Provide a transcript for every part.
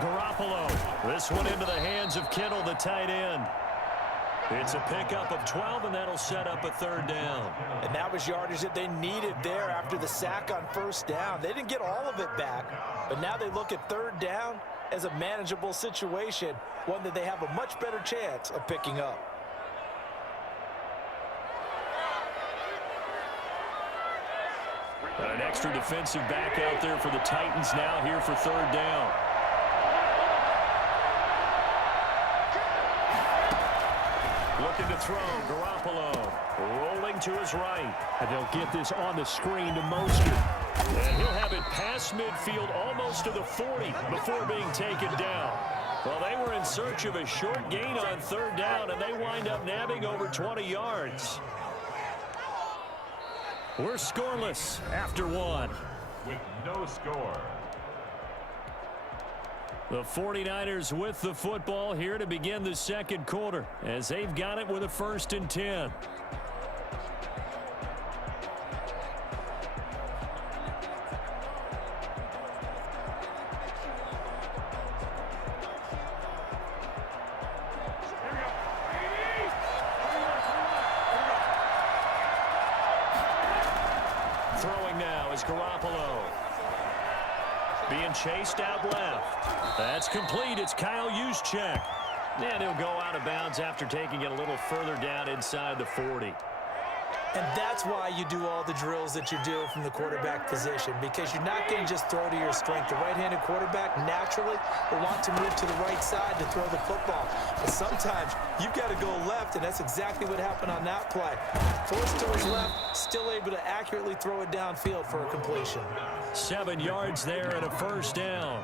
Garoppolo. This one into the hands of Kittle, the tight end. It's a pickup of 12, and that'll set up a third down. And that was yardage that they needed there after the sack on first down. They didn't get all of it back, but now they look at third down as a manageable situation, one that they have a much better chance of picking up. An extra defensive back out there for the Titans now here for third down. Looking to throw, Garoppolo rolling to his right. And they'll get this on the screen to Mostert. And he'll have it past midfield almost to the 40 before being taken down. Well, they were in search of a short gain on third down, and they wind up nabbing over 20 yards. We're scoreless after one. With no score. The 49ers with the football here to begin the second quarter as they've got it with a 1st and 10. Throwing now is Garoppolo. Being chased out left. That's complete. It's Kyle Juszczyk. And he'll go out of bounds after taking it a little further down inside the 40. And that's why you do all the drills that you do from the quarterback position, because you're not going to just throw to your strength. The right-handed quarterback naturally will want to move to the right side to throw the football. But sometimes you've got to go left, and that's exactly what happened on that play. Forced to his left, still able to accurately throw it downfield for a completion. 7 yards there and a 1st down.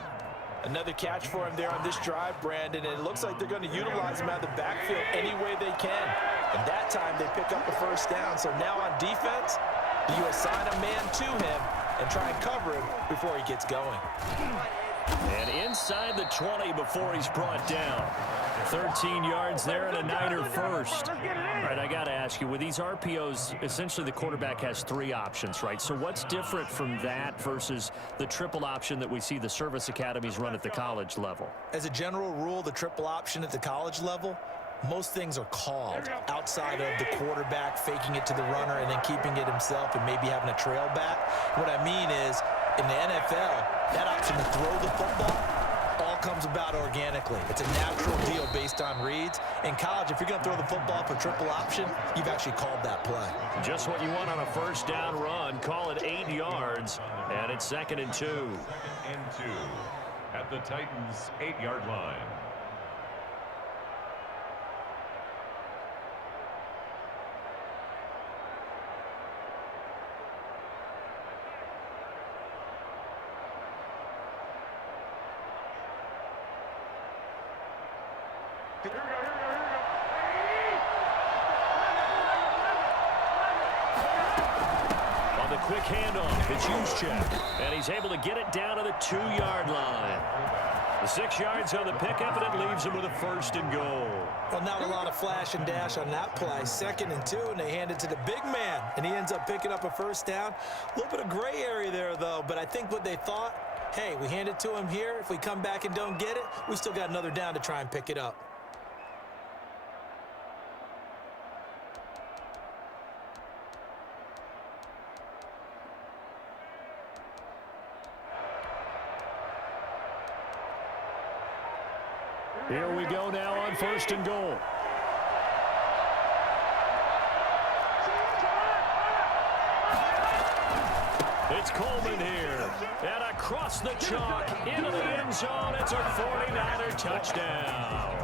Another catch for him there on this drive, Brandon, and it looks like they're going to utilize him out of the backfield any way they can. And that time they pick up the 1st down. So now on defense, you assign a man to him and try and cover him before he gets going. And inside the 20 before he's brought down. 13 yards there and a Niner first. All right, I got to ask you, with these RPOs, essentially the quarterback has 3 options, right? So what's different from that versus the triple option that we see the service academies run at the college level? As a general rule, the triple option at the college level, most things are called outside of the quarterback faking it to the runner and then keeping it himself and maybe having a trail back. What I mean is, in the NFL, that option to throw the football all comes about organically. It's a natural deal based on reads. In college, if you're going to throw the football for triple option, you've actually called that play. Just what you want on a 1st down run. Call it 8 yards, and it's 2nd and 2. 2nd and 2 at the Titans' 8-yard line. On the quick handoff, it's Juszczyk, and he's able to get it down to the 2-yard line. The 6 yards on the pickup, and it leaves him with a 1st and goal. Well, not a lot of flash and dash on that play. 2nd and 2, and they hand it to the big man, and he ends up picking up a 1st down. A little bit of gray area there, though, but I think what they thought, hey, we hand it to him here. If we come back and don't get it, we still got another down to try and pick it up. Here we go now on 1st and goal. It's Coleman here. And across the chalk, into the end zone. It's a 49er touchdown.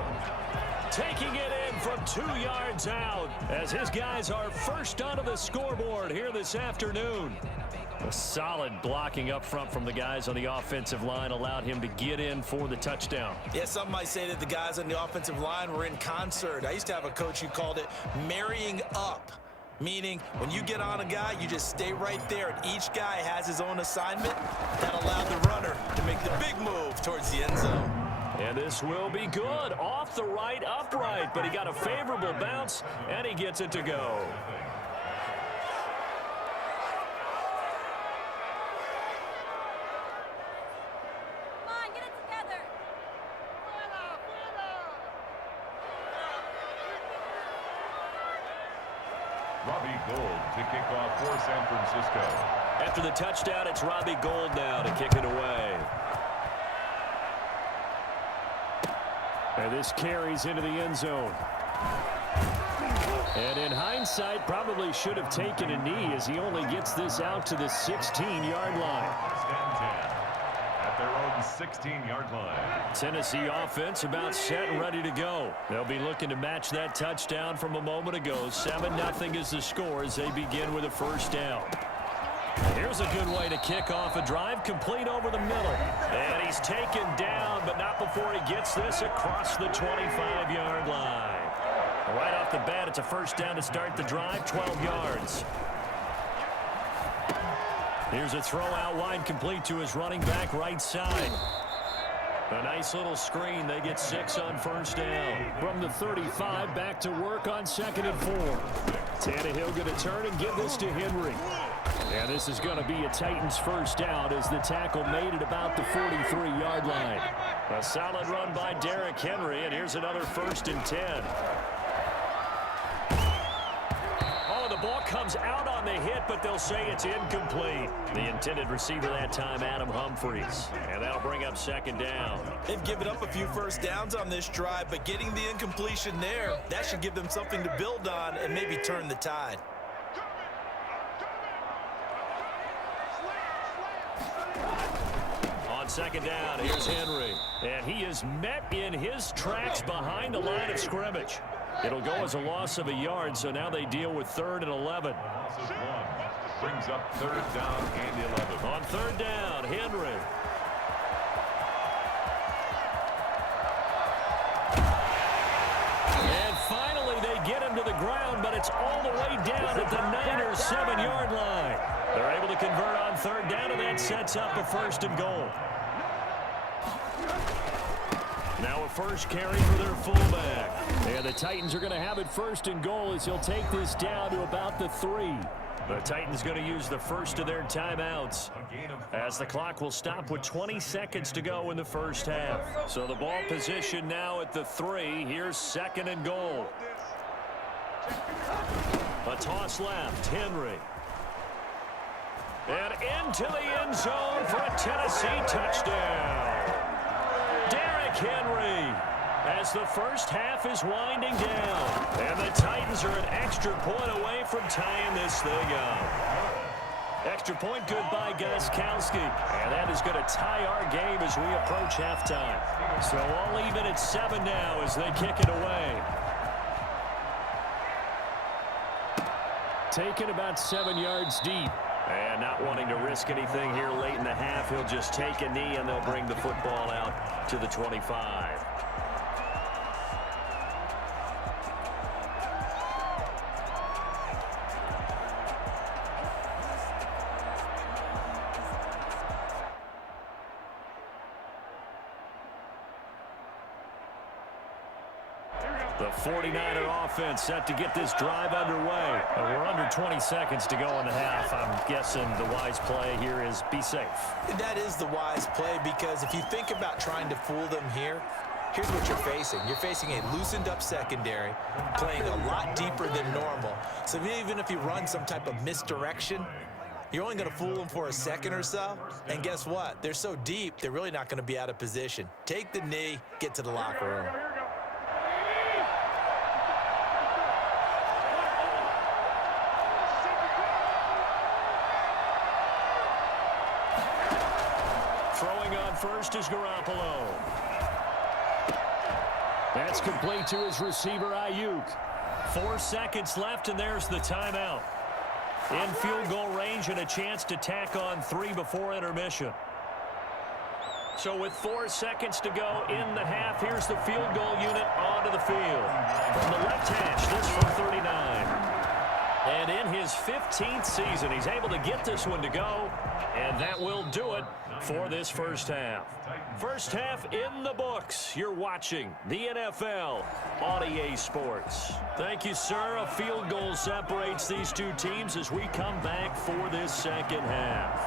Taking it in from 2 yards out as his guys are first onto the scoreboard here this afternoon. A solid blocking up front from the guys on the offensive line allowed him to get in for the touchdown. Yeah, some might say that the guys on the offensive line were in concert. I used to have a coach who called it marrying up, meaning when you get on a guy, you just stay right there, and each guy has his own assignment. That allowed the runner to make the big move towards the end zone. And this will be good. Off the right upright, but he got a favorable bounce, and he gets it to go. Gould to kick off for San Francisco. After the touchdown, it's Robbie Gould now to kick it away. And this carries into the end zone. And in hindsight, probably should have taken a knee as he only gets this out to the 16-yard line. At their own 16-yard line. Tennessee offense about set and ready to go. They'll be looking to match that touchdown from a moment ago. 7-0 is the score as they begin with a first down. Here's a good way to kick off a drive, complete over the middle. And he's taken down, but not before he gets this across the 25-yard line. Right off the bat, it's a first down to start the drive, 12 yards. Here's a throw out wide, complete to his running back right side. A nice little screen. They get 6 on first down. From the 35, back to work on 2nd and 4. Tannehill going to turn and give this to Henry. And this is going to be a Titans first down as the tackle made at about the 43-yard line. A solid run by Derrick Henry, and here's another 1st and 10. Oh, the ball comes out on the hit, but they'll say it's incomplete. The intended receiver that time, Adam Humphries. And that'll bring up 2nd down. They've given up a few first downs on this drive, but getting the incompletion there, that should give them something to build on and maybe turn the tide. On 2nd down, here's Henry. And he is met in his tracks behind the line of scrimmage. It'll go as a loss of a yard, so now they deal with 3rd and 11. Loss of 1 brings up 3rd down and 11. On 3rd down, Henry. And finally they get him to the ground, but it's all the way down at the Niners' 7-yard line. They're able to convert on 3rd down, and that sets up a 1st and goal. Now a first carry for their fullback. And the Titans are going to have it 1st and goal as he'll take this down to about the 3. The Titans going to use the first of their timeouts as the clock will stop with 20 seconds to go in the first half. So the ball position now at the 3. Here's 2nd and goal. A toss left, Henry. And into the end zone for a Tennessee touchdown. Derrick Henry as the first half is winding down. And the Titans are an extra point away from tying this thing up. Extra point good by Gostkowski. And that is going to tie our game as we approach halftime. So all even at 7 now as they kick it away. Taken about 7 yards deep. And not wanting to risk anything here late in the half, he'll just take a knee and they'll bring the football out to the 25. The 49er offense set to get this drive underway. We're under 20 seconds to go in the half. I'm guessing the wise play here is be safe. That is the wise play because if you think about trying to fool them here, here's what you're facing. You're facing a loosened up secondary, playing a lot deeper than normal. So even if you run some type of misdirection, you're only going to fool them for a second or so. And guess what? They're so deep, they're really not going to be out of position. Take the knee, get to the locker room. Throwing on first is Garoppolo. That's complete to his receiver, Ayuk. 4 seconds left, and there's the timeout. In field goal range and a chance to tack on 3 before intermission. So with 4 seconds to go in the half, here's the field goal unit onto the field. From the left hash, this from 39. And in his 15th season, he's able to get this one to go. And that will do it for this first half. First half in the books. You're watching the NFL on EA Sports. Thank you, sir. A field goal separates these two teams as we come back for this second half.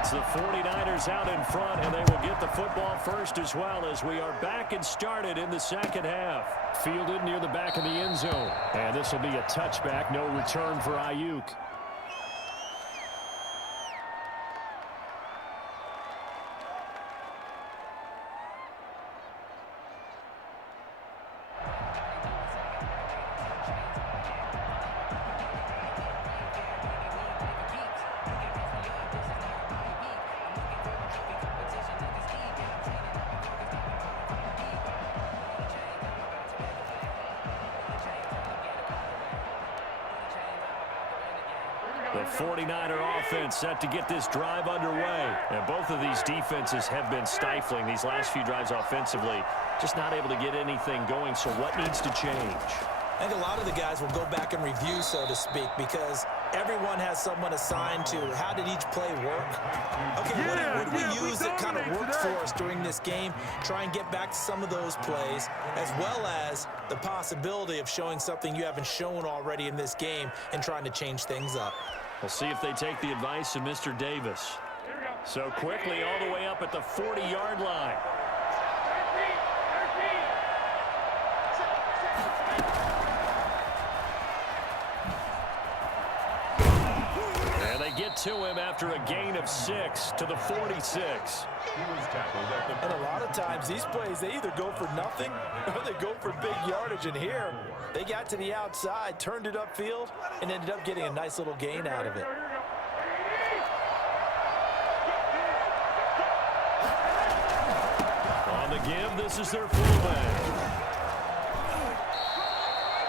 It's the 49ers out in front, and they will get the football first as well as we are back and started in the second half. Fielded near the back of the end zone. And this will be a touchback, no return for Ayuk. The 49er offense set to get this drive underway. And both of these defenses have been stifling these last few drives offensively. Just not able to get anything going, so what needs to change? I think a lot of the guys will go back and review, so to speak, because everyone has someone assigned to how did each play work. Okay, what did we use that kind of worked for us during this game? Try and get back to some of those plays, as well as the possibility of showing something you haven't shown already in this game and trying to change things up. We'll see if they take the advice of Mr. Davis. So quickly all the way up at the 40-yard line. And they get to him after a gain of 6 to the 46. And a lot of times these plays, they either go for nothing or they go for big yardage. And here, they got to the outside, turned it upfield, and ended up getting a nice little gain out of it. On the give, this is their fullback.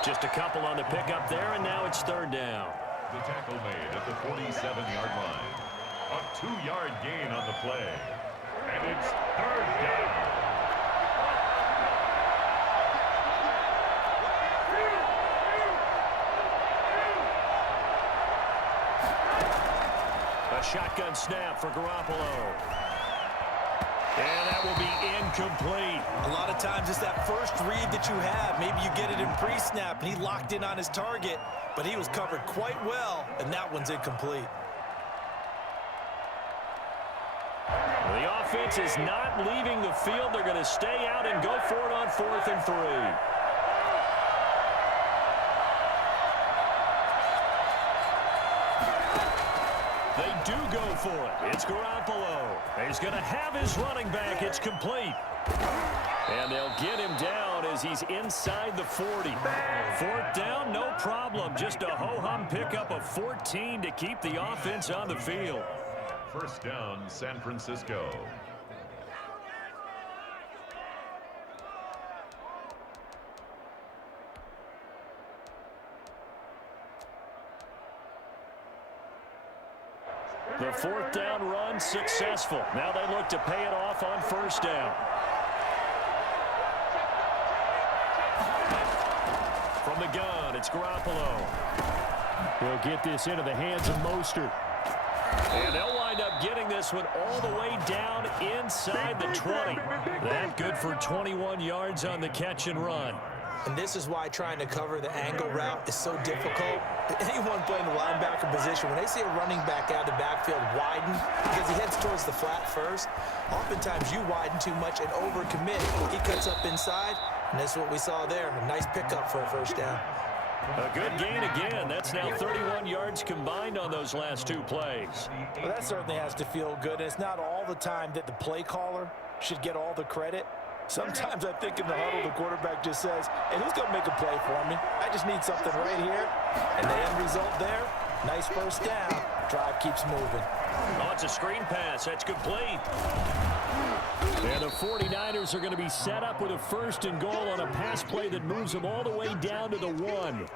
Just a couple on the pickup there, and now it's third down. The tackle made at the 47-yard line. A 2-yard gain on the play. And it's third down. A shotgun snap for Garoppolo. And that will be incomplete. A lot of times it's that first read that you have. Maybe you get it in pre-snap, and he locked in on his target, but he was covered quite well, and that one's incomplete. The offense is not leaving the field. They're going to stay out and go for it on 4th and 3. They do go for it. It's Garoppolo. He's going to have his running back. It's complete. And they'll get him down as he's inside the 40. 4th down, no problem. Just a ho-hum pickup of 14 to keep the offense on the field. First down, San Francisco. The 4th down run successful. Now they look to pay it off on 1st down. From the gun, it's Garoppolo. He'll get this into the hands of Mostert. And they'll wind up getting this one all the way down inside the 20. That good for 21 yards on the catch and run. And this is why trying to cover the angle route is so difficult. Anyone playing the linebacker position, when they see a running back out of the backfield widen because he heads towards the flat first, oftentimes you widen too much and overcommit. He cuts up inside, and that's what we saw there. A nice pickup for a first down. A good gain again. That's now 31 yards combined on those last 2 plays. Well, that certainly has to feel good. And it's not all the time that the play caller should get all the credit. Sometimes I think in the huddle, the quarterback just says, hey, who's going to make a play for me? I just need something right here. And the end result there, nice first down. Drive keeps moving. Oh, it's a screen pass. That's complete. And the 49ers are going to be set up with a 1st and goal on a pass play that moves them all the way down to the 1.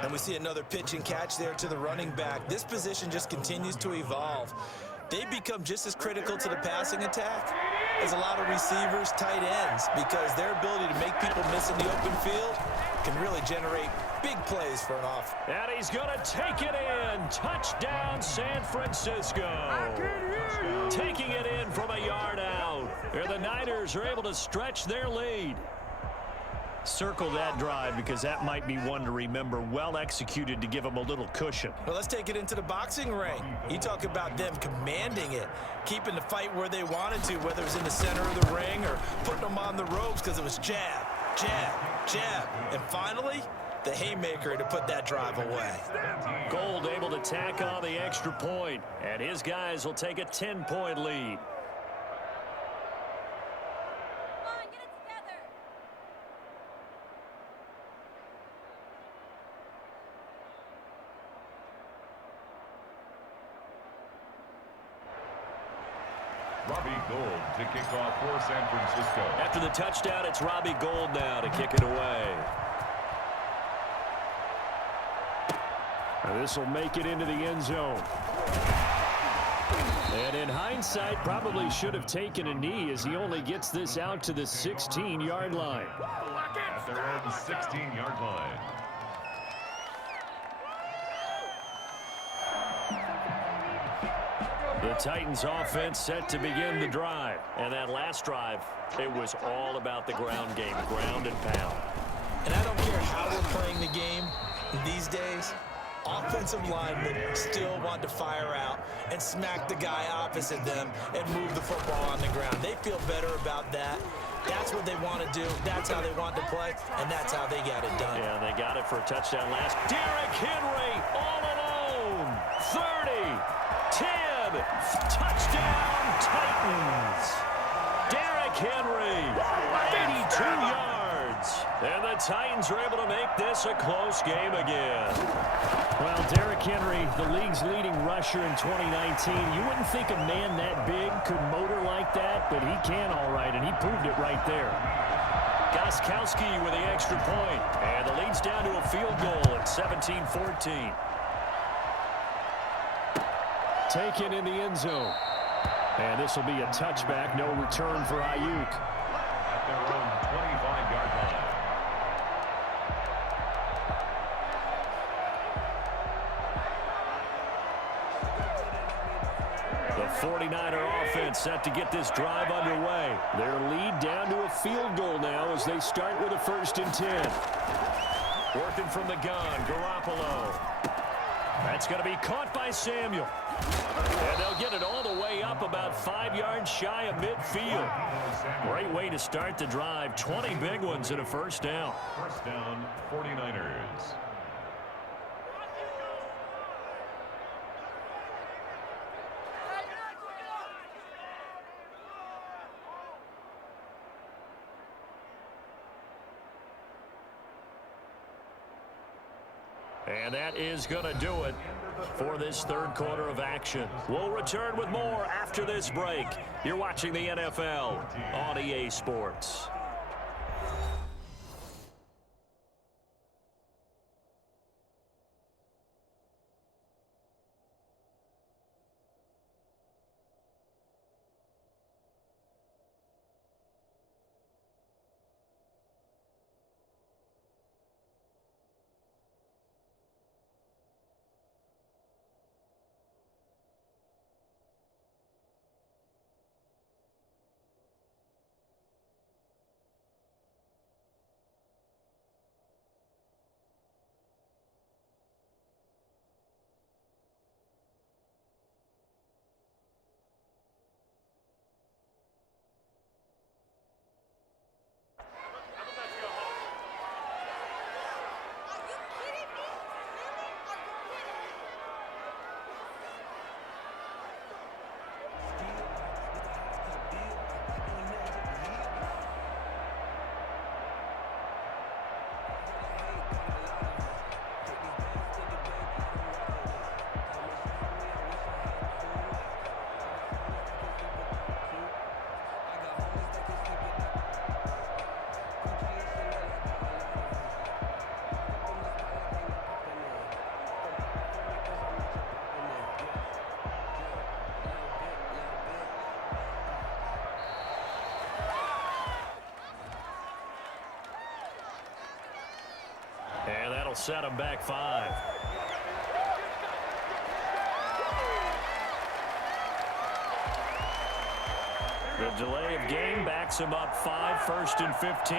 And we see another pitch and catch there to the running back. This position just continues to evolve. They become just as critical to the passing attack as a lot of receivers, tight ends, because their ability to make people miss in the open field can really generate big plays for an offense. And he's going to take it in. Touchdown, San Francisco. Taking it in from a yard out. Here the Niners are able to stretch their lead. Circle that drive because that might be one to remember. Well executed to give them a little cushion. Well, let's take it into the boxing ring. You talk about them commanding it, keeping the fight where they wanted to, whether it was in the center of the ring or putting them on the ropes because it was jab, jab, jab. And finally, the haymaker to put that drive away. Gold able to tack on the extra point, and his guys will take a 10-point lead. Robbie Gould to kick off for San Francisco. After the touchdown, it's Robbie Gould now to kick it away. This will make it into the end zone. And in hindsight, probably should have taken a knee as he only gets this out to the 16-yard line. At their own 16-yard line. The Titans offense set to begin the drive. And that last drive, it was all about the ground game, ground and pound. And I don't care how we're playing the game these days, offensive linemen still want to fire out and smack the guy opposite them and move the football on the ground. They feel better about that. That's what they want to do. That's how they want to play, and that's how they got it done. Yeah, they got it for a touchdown last. Derrick Henry all alone. 30, 10, touchdown Titans. Derrick Henry, 82 yards. And the Titans are able to make this a close game again. Well, Derrick Henry, the league's leading rusher in 2019. You wouldn't think a man that big could motor like that, but he can all right, and he proved it right there. Gostkowski with the extra point, and the lead's down to a field goal at 17-14. Taken in the end zone. And this will be a touchback, no return for Ayuk. At their own 25-yard line. The 49er offense set to get this drive underway. Their lead down to a field goal now as they start with a 1st and 10. Working from the gun, Garoppolo. That's going to be caught by Samuel. And they'll get it all the way up about 5 yards shy of midfield. Great way to start the drive. 20 big ones and a first down. First down, 49ers. And that is going to do it for this third quarter of action. We'll return with more after this break. You're watching the NFL on EA Sports. And that'll set them back 5. The delay of game backs them up 5, 1st and 15.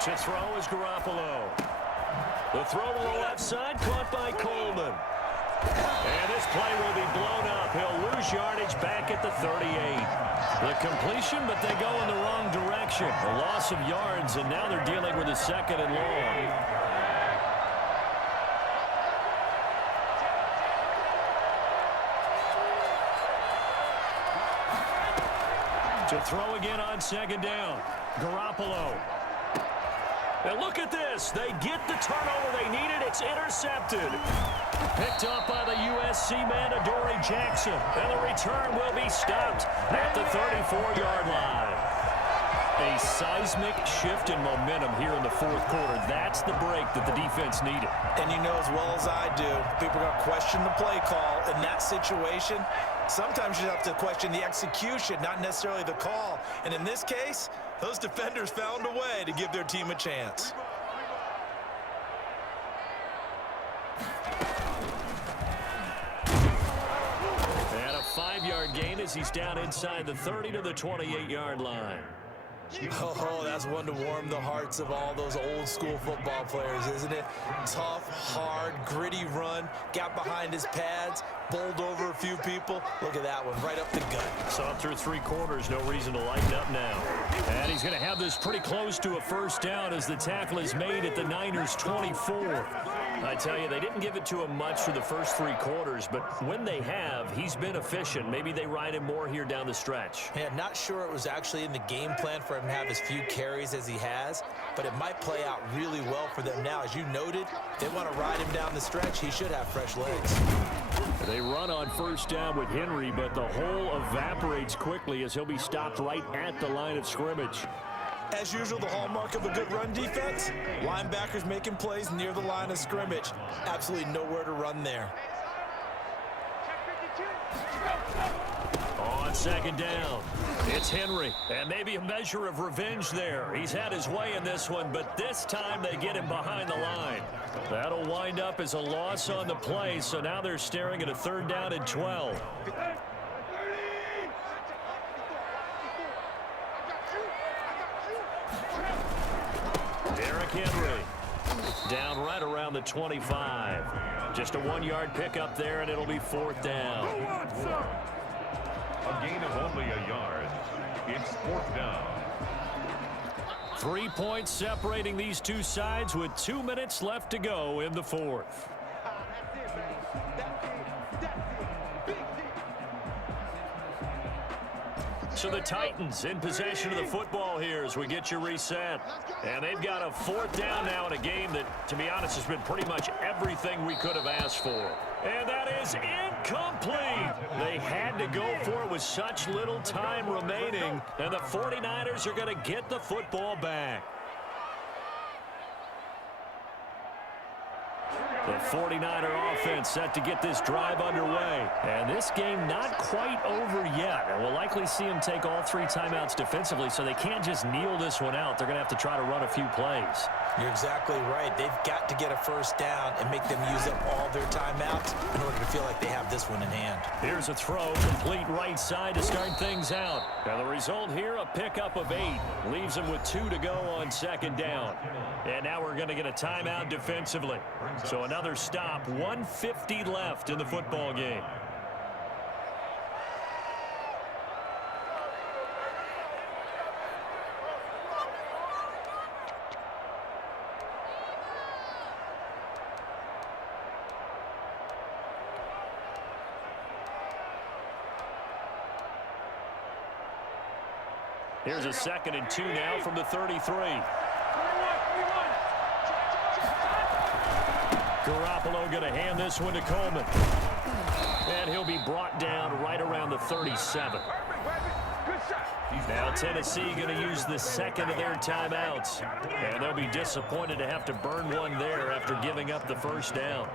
To throw is Garoppolo. The throw to the left side, caught by Coleman. And this play will be blown up. He'll lose yardage back at the 38. The completion, but they go in the wrong direction. A loss of yards, and now they're dealing with a 2nd and long. To throw again on 2nd down. Garoppolo. And look at this. They get the turnover they needed. It's intercepted. Picked up by the USC man, Adoree Jackson. And the return will be stopped at the 34-yard line. A seismic shift in momentum here in the 4th quarter. That's the break that the defense needed. And you know as well as I do, people are going to question the play call in that situation. Sometimes you have to question the execution, not necessarily the call. And in this case, those defenders found a way to give their team a chance. And a 5-yard gain as he's down inside the 30 to the 28-yard line. Oh, that's one to warm the hearts of all those old school football players, isn't it? Tough, hard, gritty run, got behind his pads, bowled over a few people. Look at that one, right up the gut. So up through 3 quarters, no reason to lighten up now. And he's going to have this pretty close to a 1st down as the tackle is made at the Niners' 24. I tell you, they didn't give it to him much for the first 3 quarters, but when they have, he's been efficient. Maybe they ride him more here down the stretch. Yeah, not sure it was actually in the game plan for him to have as few carries as he has, but it might play out really well for them now. As you noted, they want to ride him down the stretch. He should have fresh legs. They run on 1st down with Henry, but the hole evaporates quickly as he'll be stopped right at the line of scrimmage. As usual, the hallmark of a good run defense, linebackers making plays near the line of scrimmage. Absolutely nowhere to run there. On 2nd down, it's Henry, and maybe a measure of revenge there. He's had his way in this one, but this time they get him behind the line. That'll wind up as a loss on the play, so now they're staring at a 3rd down and 12. Derrick Henry down right around the 25. Just a 1-yard pickup there, and it'll be 4th down. A gain of only a yard. It's 4th down. 3 points separating these two sides with 2 minutes left to go in the 4th. So the Titans in possession of the football here as we get you reset. And they've got a 4th down now in a game that, to be honest, has been pretty much everything we could have asked for. And that is incomplete. They had to go for it with such little time remaining. And the 49ers are going to get the football back. The 49er offense set to get this drive underway. And this game not quite over yet. And we'll likely see them take all 3 timeouts defensively, so they can't just kneel this one out. They're going to have to try to run a few plays. You're exactly right. They've got to get a 1st down and make them use up all their timeouts in order to feel like they have this one in hand. Here's a throw, complete right side to start things out. And the result here, a pickup of 8. Leaves them with 2 to go on 2nd down. And now we're going to get a timeout defensively. So another stop, 1:50 left in the football game. Here's a 2nd and 2 now from the 33. Garoppolo going to hand this one to Coleman. And he'll be brought down right around the 37. Now Tennessee going to use the 2nd of their timeouts. And they'll be disappointed to have to burn one there after giving up the 1st down.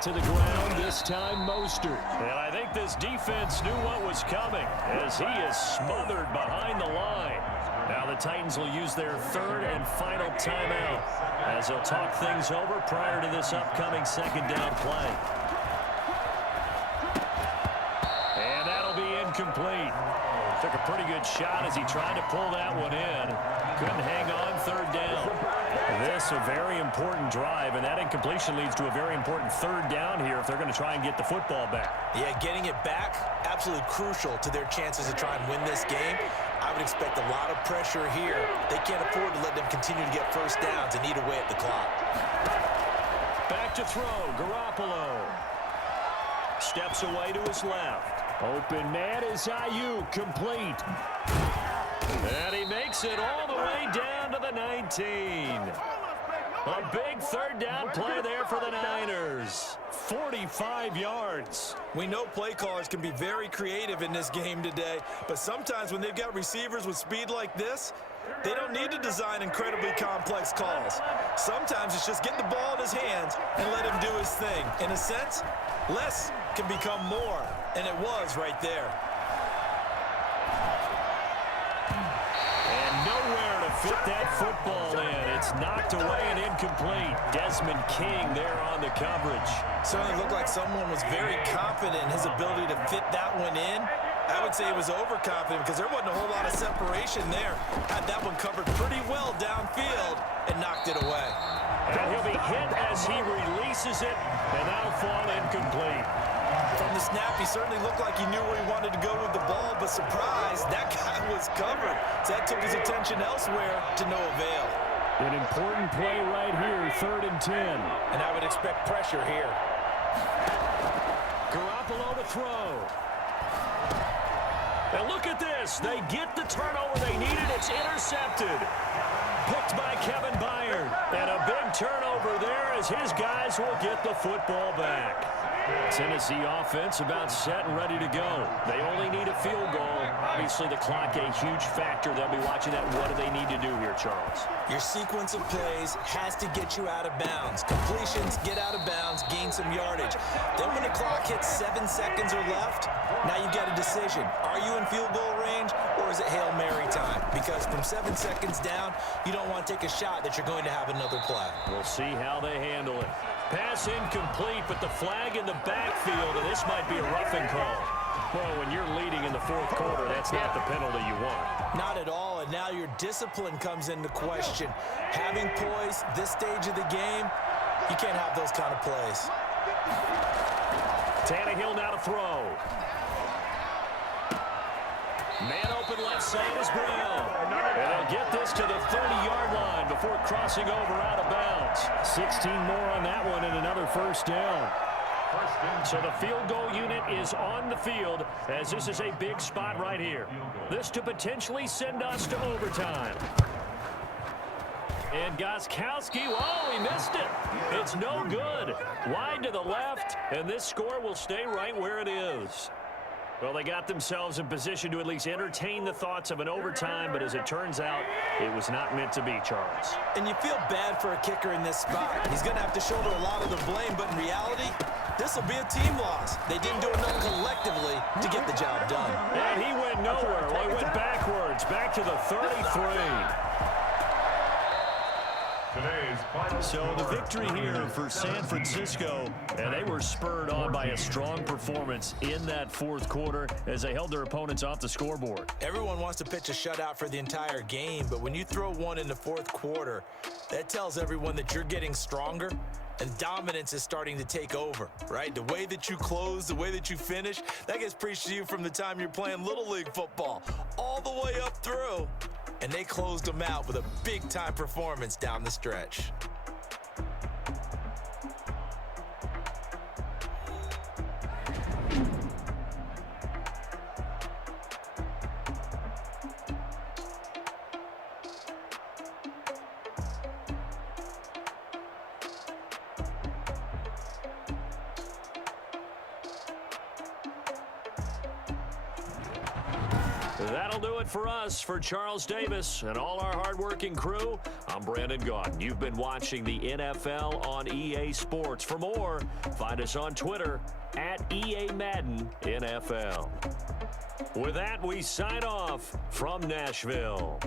To the ground. This time, Mostert. And I think this defense knew what was coming as he is smothered behind the line. Now the Titans will use their third and final timeout as they'll talk things over prior to this upcoming second down play. And that'll be incomplete. Took a pretty good shot as he tried to pull that one in. Couldn't hang on third down. This a very important drive, and that incompletion leads to a very important third down here if they're going to try and get the football back. Yeah, getting it back, absolutely crucial to their chances to try and win this game. I would expect a lot of pressure here. They can't afford to let them continue to get first downs and eat away at the clock. Back to throw, Garoppolo. Steps away to his left. Open man is Ayuk, complete. And he makes it all the way down to the 19. A big third down play there for the Niners. 45 yards. We know play callers can be very creative in this game today, but sometimes when they've got receivers with speed like this, they don't need to design incredibly complex calls. Sometimes it's just get the ball in his hands and let him do his thing. In a sense, less can become more, and it was right there. Nowhere to fit that football in. It's knocked away and incomplete. Desmond King there on the coverage. Certainly looked like someone was very confident in his ability to fit that one in. I would say he was overconfident because there wasn't a whole lot of separation there. Had that one covered pretty well downfield and knocked it away. And he'll be hit as he releases it, and that'll fall incomplete. From the snap, he certainly looked like he knew where he wanted to go with the ball, but surprise, that guy was covered. So that took his attention elsewhere to no avail. An important play right here, 3rd and 10. And I would expect pressure here. Garoppolo to throw. And look at this. They get the turnover they needed. It's intercepted. Picked by Kevin Byard. And a big turnover there as his guys will get the football back. Tennessee offense about set and ready to go. They only need a field goal. Obviously, the clock a huge factor. They'll be watching that. What do they need to do here, Charles? Your sequence of plays has to get you out of bounds. Completions, get out of bounds, gain some yardage. Then when the clock hits 7 seconds or left, now you've got a decision. Are you in field goal range or is it Hail Mary time? Because from 7 seconds down, you don't want to take a shot that you're going to have another play. We'll see how they handle it. Pass incomplete, but the flag in the backfield, and this might be a roughing call. Well, when you're leading in the 4th quarter, that's not the penalty you want. Not at all, and now your discipline comes into question. Having poise this stage of the game, you can't have those kind of plays. Tannehill now to throw. Man open left side is Brown. And they'll get this to the 30-yard line before crossing over out of bounds. 16 more on that one and another first down. So the field goal unit is on the field as this is a big spot right here. This to potentially send us to overtime. And Gostkowski, oh, he missed it. It's no good. Wide to the left, and this score will stay right where it is. Well, they got themselves in position to at least entertain the thoughts of an overtime, but as it turns out, it was not meant to be, Charles. And you feel bad for a kicker in this spot. He's going to have to shoulder a lot of the blame, but in reality, this will be a team loss. They didn't do enough collectively to get the job done. And he went nowhere. Well, he went backwards, back to the 33. So the victory here for San Francisco, and they were spurred on by a strong performance in that 4th quarter as they held their opponents off the scoreboard. Everyone wants to pitch a shutout for the entire game, but when you throw one in the 4th quarter, that tells everyone that you're getting stronger and dominance is starting to take over, right? The way that you close, the way that you finish, that gets preached to you from the time you're playing Little League football all the way up through. And they closed them out with a big-time performance down the stretch. That'll do it for us. For Charles Davis and all our hardworking crew, I'm Brandon Gaudin. You've been watching the NFL on EA Sports. For more, find us on Twitter at EA Madden NFL. With that, we sign off from Nashville.